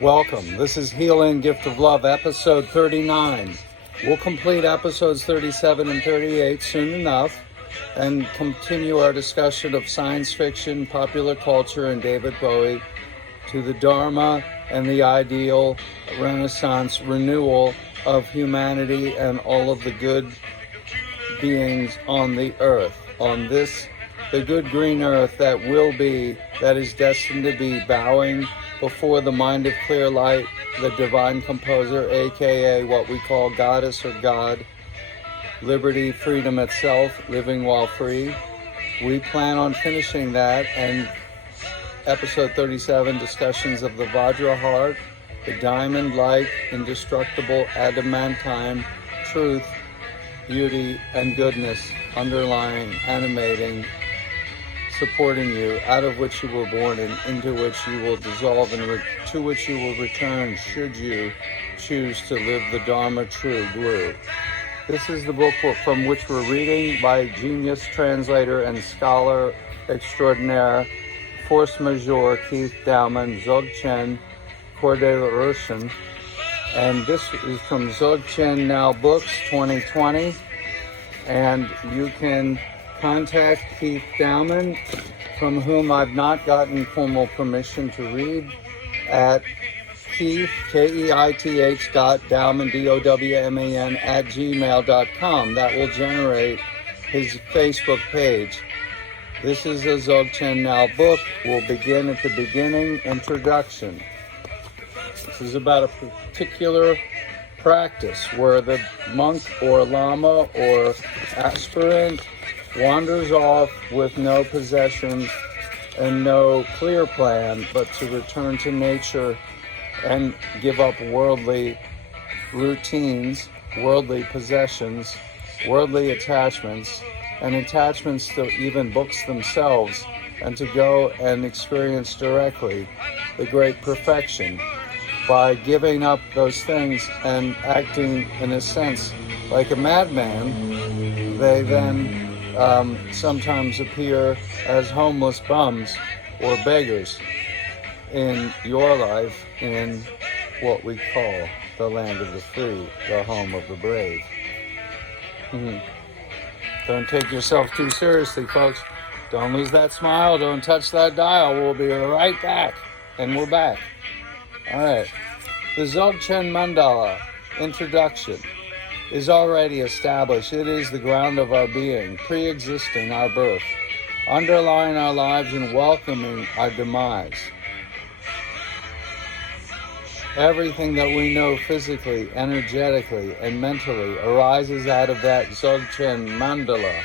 Welcome. This is Healing Gift of Love, episode 39. We'll complete episodes 37 and 38 soon enough and continue our discussion of science fiction, popular culture, and David Bowie to the Dharma and the ideal Renaissance renewal of humanity and all of the good beings on the earth, on this, the good green earth that will be, that is destined to be bowing before the mind of clear light, the divine composer, aka what we call goddess or God, liberty, freedom itself, living while free. We plan on finishing that, and episode 37, discussions of the Vajra heart, the diamond-like, indestructible, adamantine truth, beauty, and goodness underlying, animating, supporting you, out of which you were born and into which you will dissolve and to which you will return should you choose to live the Dharma true blue. This is the book from which we're reading by genius translator and scholar extraordinaire, Force Majeur, Keith Dowman'S, Dzogchen, Khorde Rushen. And this is from Dzogchen Now Books 2020. And you can contact Keith Dowman, from whom I've not gotten formal permission to read, at Keith, Keith Dowman, Dowman, @gmail.com. That will generate his Facebook page. This is a Dzogchen Now book. We'll begin at the beginning, introduction. This is about a particular practice where the monk or lama or aspirant wanders off with no possessions and no clear plan, but to return to nature and give up worldly routines, worldly possessions, worldly attachments, and attachments to even books themselves, and to go and experience directly the great perfection. By giving up those things and acting, in a sense, like a madman, they then sometimes appear as homeless bums or beggars in your life, in what we call the land of the free, the home of the brave. Don't take yourself too seriously, folks. Don't lose that smile. Don't touch that dial. We'll be right back. And we're back. All right. The Dzogchen Mandala, introduction, is already established. It is the ground of our being, pre-existing our birth, underlying our lives and welcoming our demise. Everything that we know physically, energetically, and mentally arises out of that Dzogchen Mandala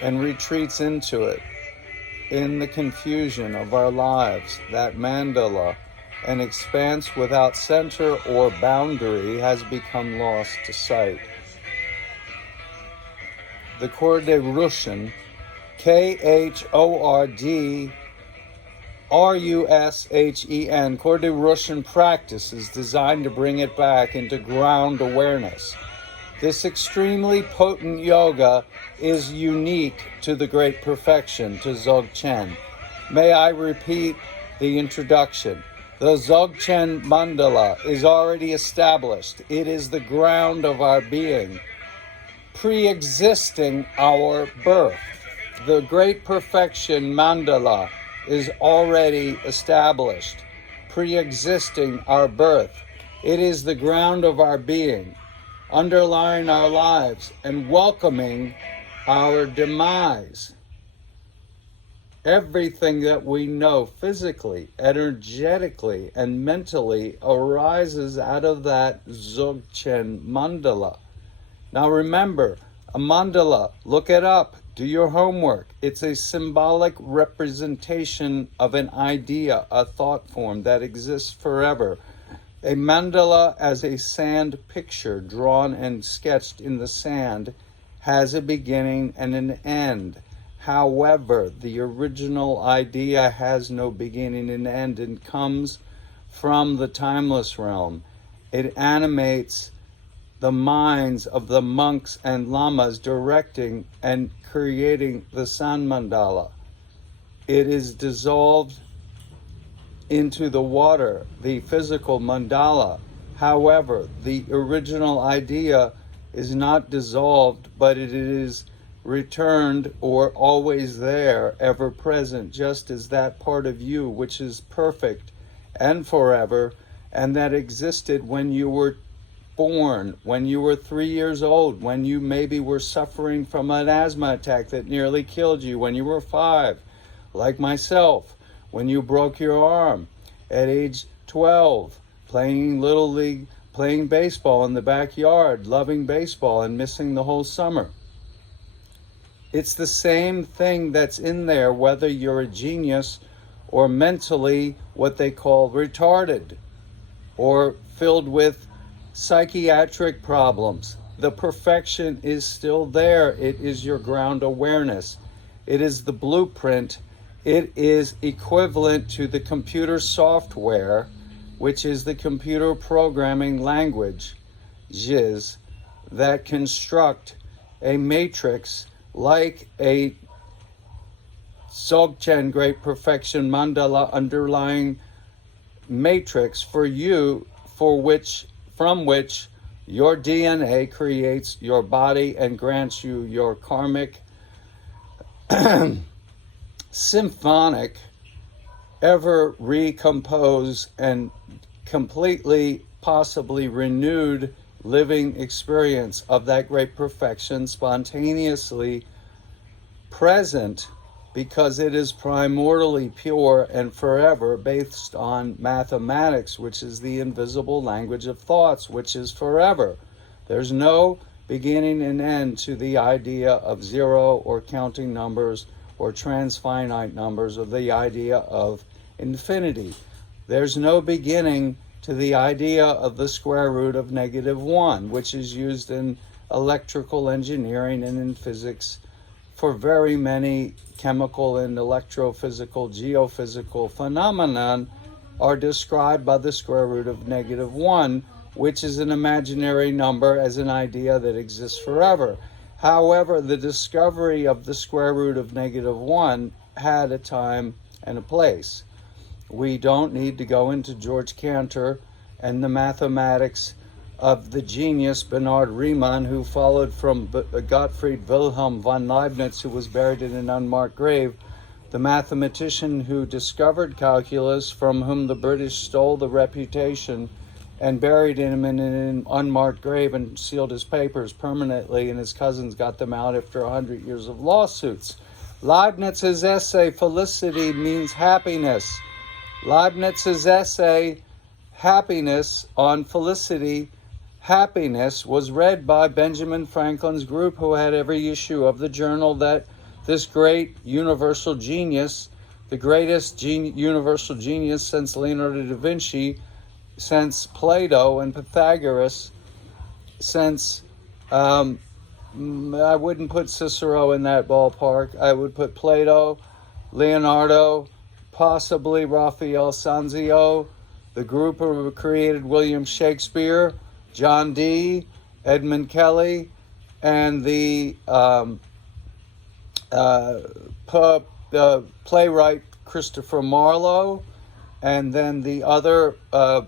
and retreats into it. In the confusion of our lives, that mandala, an expanse without center or boundary, has become lost to sight. The Khorde Rushen, Khorde Rushen, Khorde Rushen practice is designed to bring it back into ground awareness. This extremely potent yoga is unique to the great perfection, to Dzogchen. May I repeat the introduction. The Dzogchen Mandala is already established. It is the ground of our being, pre-existing our birth. The great perfection Mandala is already established, pre-existing our birth. It is the ground of our being, underlying our lives and welcoming our demise. Everything that we know physically, energetically, and mentally arises out of that Dzogchen Mandala. Now remember, a mandala, look it up, do your homework. It's a symbolic representation of an idea, a thought form that exists forever. A mandala, as a sand picture drawn and sketched in the sand, has a beginning and an end. However, the original idea has no beginning and end and comes from the timeless realm. It animates the minds of the monks and lamas directing and creating the Sun Mandala. It is dissolved into the water, the physical mandala. However, the original idea is not dissolved, but it is returned or always there, ever present, just as that part of you which is perfect and forever, and that existed when you were born, when you were 3 years old, when you maybe were suffering from an asthma attack that nearly killed you, when you were 5, like myself, when you broke your arm at age 12, playing Little League, playing baseball in the backyard, loving baseball and missing the whole summer. It's the same thing that's in there, whether you're a genius or mentally what they call retarded or filled with psychiatric problems. The perfection is still there. It is your ground awareness. It is the blueprint. It is equivalent to the computer software, which is the computer programming language, JIS, that construct a matrix like a Dzogchen great perfection mandala underlying matrix for you, from which your DNA creates your body and grants you your karmic, symphonic, ever recompose and completely, possibly renewed living experience of that great perfection, spontaneously present, because it is primordially pure and forever, based on mathematics, which is the invisible language of thoughts, which is forever. There's no beginning and end to the idea of zero or counting numbers or transfinite numbers, or the idea of infinity. There's no beginning to the idea of the square root of -1, which is used in electrical engineering and in physics for very many chemical and electrophysical, geophysical phenomenon are described by the square root of -1, which is an imaginary number as an idea that exists forever. However, the discovery of the square root of -1 had a time and a place. We don't need to go into George Cantor and the mathematics of the genius Bernard Riemann, who followed from Gottfried Wilhelm von Leibniz, who was buried in an unmarked grave, the mathematician who discovered calculus, from whom the British stole the reputation and buried him in an unmarked grave and sealed his papers permanently, and his cousins got them out after 100 years of lawsuits. Leibniz's essay, Felicity Means Happiness. Leibniz's essay, Happiness, on felicity, happiness, was read by Benjamin Franklin's group, who had every issue of the journal that this great universal genius, the greatest universal genius since Leonardo da Vinci, since Plato and Pythagoras, since, I wouldn't put Cicero in that ballpark. I would put Plato, Leonardo, possibly Raphael Sanzio, the group who created William Shakespeare, John Dee, Edmund Kelly, and the playwright Christopher Marlowe, and then the other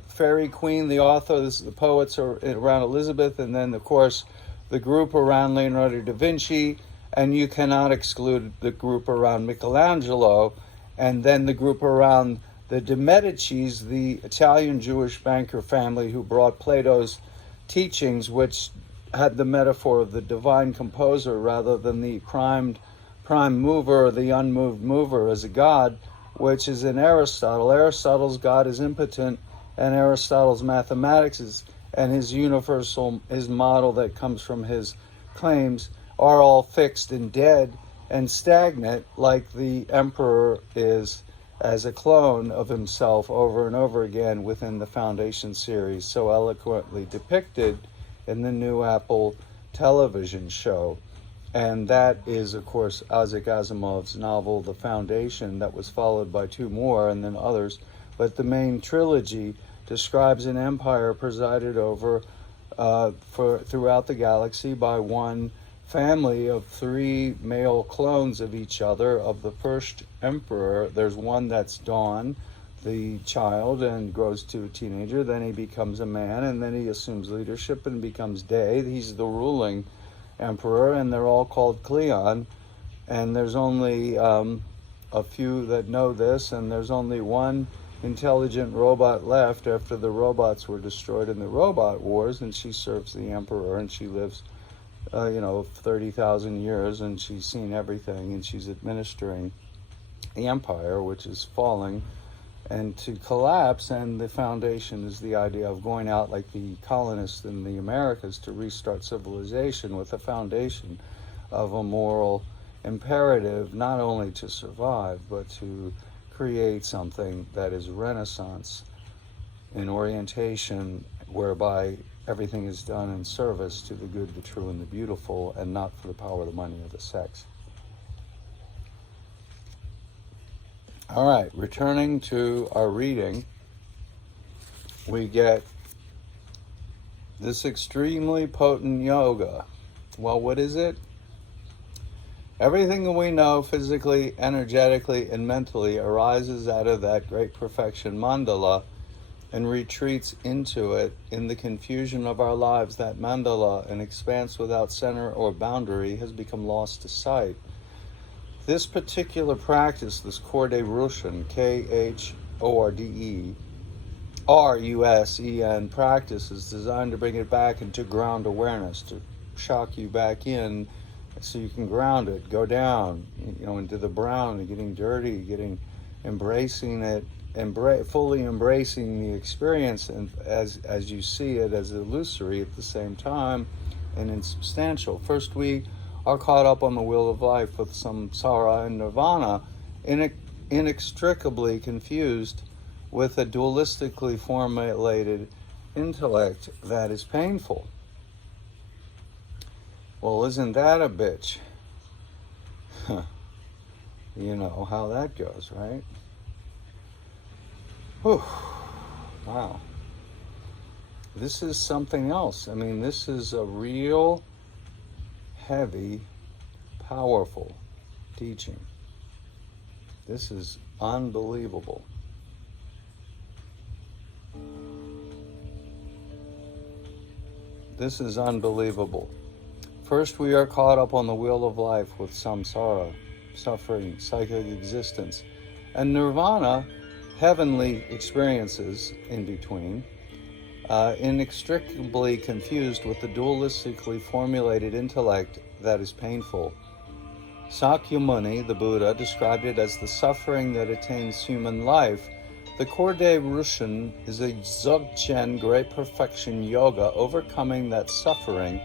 fairy queen, the authors, the poets are around Elizabeth, and then, of course, the group around Leonardo da Vinci, and you cannot exclude the group around Michelangelo, and then the group around the de Medicis, the Italian Jewish banker family who brought Plato's teachings, which had the metaphor of the divine composer rather than the prime mover or the unmoved mover as a god, which is in Aristotle. Aristotle's God is impotent, and Aristotle's mathematics is, and his model that comes from his claims, are all fixed and dead and stagnant, like the emperor is as a clone of himself over and over again within the Foundation series, so eloquently depicted in the new Apple television show. And that is, of course, Isaac Asimov's novel, The Foundation, that was followed by 2 more and then others. But the main trilogy describes an empire presided over throughout the galaxy by one family of 3 male clones of each other, of the first emperor. There's one that's Dawn, the child and grows to a teenager. Then he becomes a man, and then he assumes leadership and becomes Day. He's the ruling emperor, and they're all called Cleon. And there's only a few that know this, and there's only one intelligent robot left after the robots were destroyed in the robot wars, and she serves the emperor, and she lives 30,000 years, and she's seen everything, and she's administering the empire, which is falling and to collapse. And the foundation is the idea of going out like the colonists in the Americas to restart civilization with a foundation of a moral imperative, not only to survive, but to create something that is Renaissance in orientation, whereby everything is done in service to the good, the true, and the beautiful, and not for the power, the money, or the sex. All right, returning to our reading, we get this extremely potent yoga. Well, what is it? Everything that we know physically, energetically, and mentally arises out of that great perfection mandala and retreats into it in the confusion of our lives. That mandala, an expanse without center or boundary, has become lost to sight. This particular practice, this Khorde Rushen, Khorde Rushen practice, is designed to bring it back into ground awareness, to shock you back in so you can ground it, go down, into the brown, and getting dirty, embracing it, fully embracing the experience, and as you see it as illusory at the same time and insubstantial. First, we are caught up on the wheel of life with samsara and nirvana, inextricably confused with a dualistically formulated intellect that is painful. Well, isn't that a bitch? You know how that goes, right? Whew. Wow. This is something else. I mean, this is a real heavy, powerful teaching. This is unbelievable. This is unbelievable. First, we are caught up on the wheel of life with samsara, suffering, psychic existence, and nirvana, heavenly experiences in between, inextricably confused with the dualistically formulated intellect that is painful. Sakyamuni, the Buddha, described it as the suffering that attains human life. The Khorde Rushen is a Dzogchen great perfection yoga, overcoming that suffering.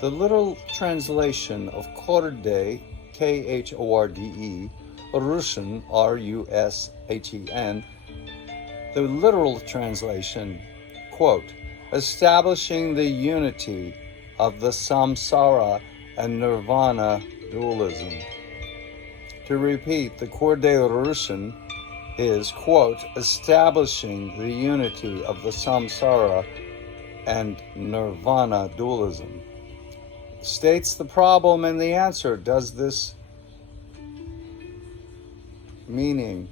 The literal translation of Khorde, Khorde, Rushen, Rushen, the literal translation, quote, establishing the unity of the samsara and nirvana dualism. To repeat, the Khorde Rushen is, quote, establishing the unity of the samsara and nirvana dualism. States the problem and the answer. Does this meaning,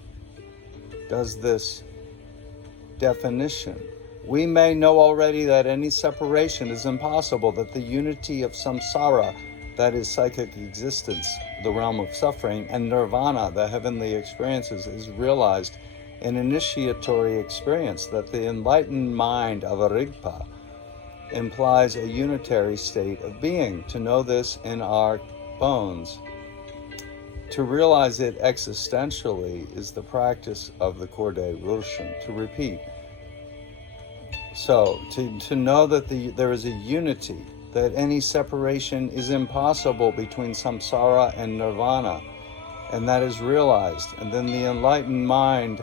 does this definition? We may know already that any separation is impossible, that the unity of samsara, that is psychic existence, the realm of suffering, and nirvana, the heavenly experiences, is realized in initiatory experience, that the enlightened mind of a Rigpa implies a unitary state of being. To know this in our bones, to realize it existentially, is the practice of the Khorde Rushen. To repeat, so to know that there is a unity, that any separation is impossible between samsara and nirvana, and that is realized. And then the enlightened mind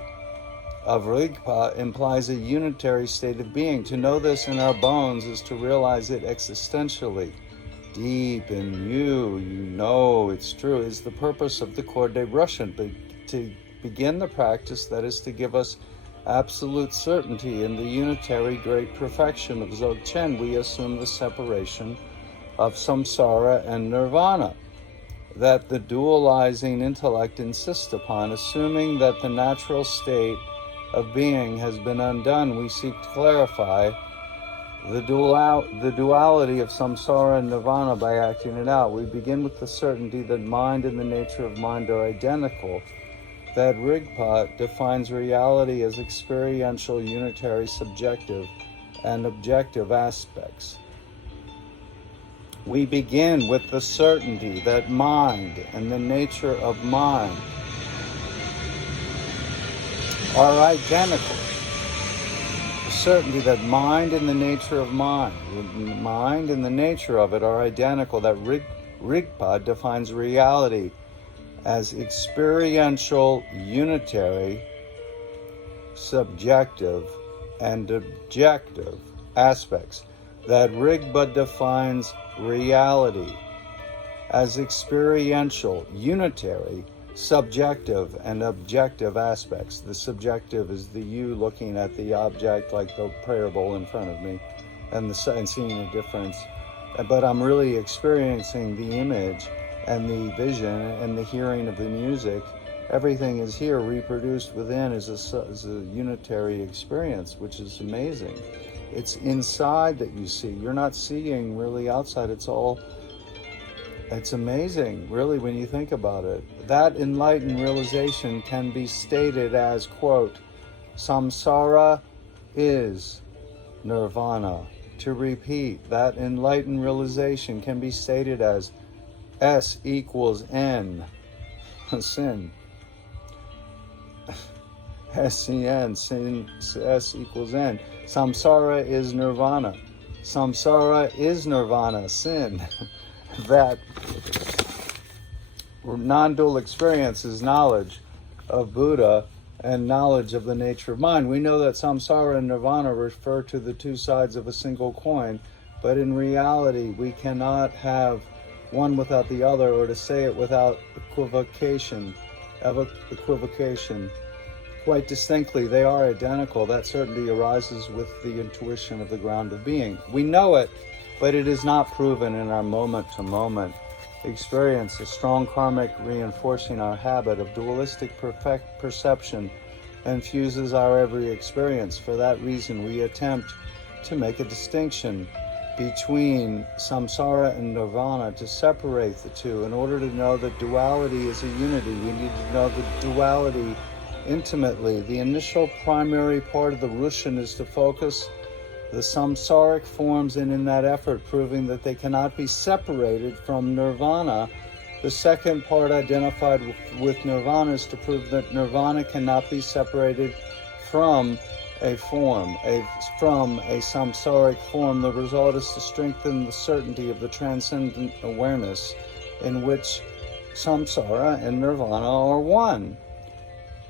of Rigpa implies a unitary state of being. To know this in our bones is to realize it existentially. Deep in you, know it's true, is the purpose of the Khorde Rushen, but to begin the practice that is to give us absolute certainty in the unitary great perfection of Dzogchen. We assume the separation of samsara and nirvana that the dualizing intellect insists upon, assuming that the natural state of being has been undone, we seek to clarify the duality of samsara and nirvana by acting it out. We begin with the certainty that mind and the nature of mind are identical, that Rigpa defines reality as experiential, unitary, subjective, and objective aspects. We begin with the certainty that mind and the nature of mind are identical. The certainty that mind and the nature of mind and the nature of it are identical, that Rigpa defines reality as experiential, unitary, subjective, and objective aspects. That Rigpa defines reality as experiential, unitary, subjective, and objective aspects. The subjective is the you looking at the object, like the prayer bowl in front of me, and seeing a difference. But I'm really experiencing the image and the vision and the hearing of the music. Everything is here, reproduced within as a unitary experience, which is amazing. It's inside that you see. You're not seeing really outside. It's amazing, really, when you think about it. That enlightened realization can be stated as, quote, samsara is nirvana. To repeat, that enlightened realization can be stated as S equals N, sin. S-C-N, sin, S equals N. Samsara is nirvana. Samsara is nirvana, sin. That non-dual experience is knowledge of Buddha and knowledge of the nature of mind. We know that samsara and nirvana refer to the two sides of a single coin, but in reality, we cannot have one without the other, or to say it without equivocation. Quite distinctly, they are identical. That certainty arises with the intuition of the ground of being. We know it, but it is not proven in our moment-to-moment experience. A strong karmic reinforcing our habit of dualistic perception infuses our every experience. For that reason, we attempt to make a distinction between samsara and nirvana, to separate the two. In order to know that duality is a unity, we need to know the duality intimately. The initial primary part of the Rushen is to focus the samsaric forms, and in that effort proving that they cannot be separated from nirvana. The second part, identified with nirvana, is to prove that nirvana cannot be separated from a form, from a samsaric form. The result is to strengthen the certainty of the transcendent awareness in which samsara and nirvana are one.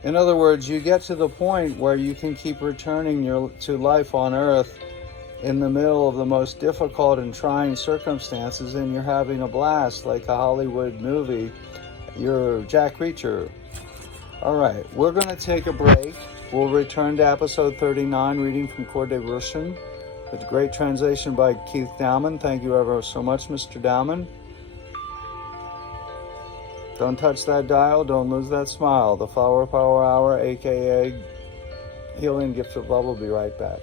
In other words, you get to the point where you can keep returning to life on earth in the middle of the most difficult and trying circumstances, and you're having a blast like a Hollywood movie. You're Jack Reacher. All right, we're going to take a break. We'll return to episode 39, reading from Khorde Rushen. It's a great translation by Keith Dowman. Thank you ever so much, Mr. Dowman. Don't touch that dial. Don't lose that smile. The Flower Power Hour, a.k.a. Healing Gift of Love, will be right back.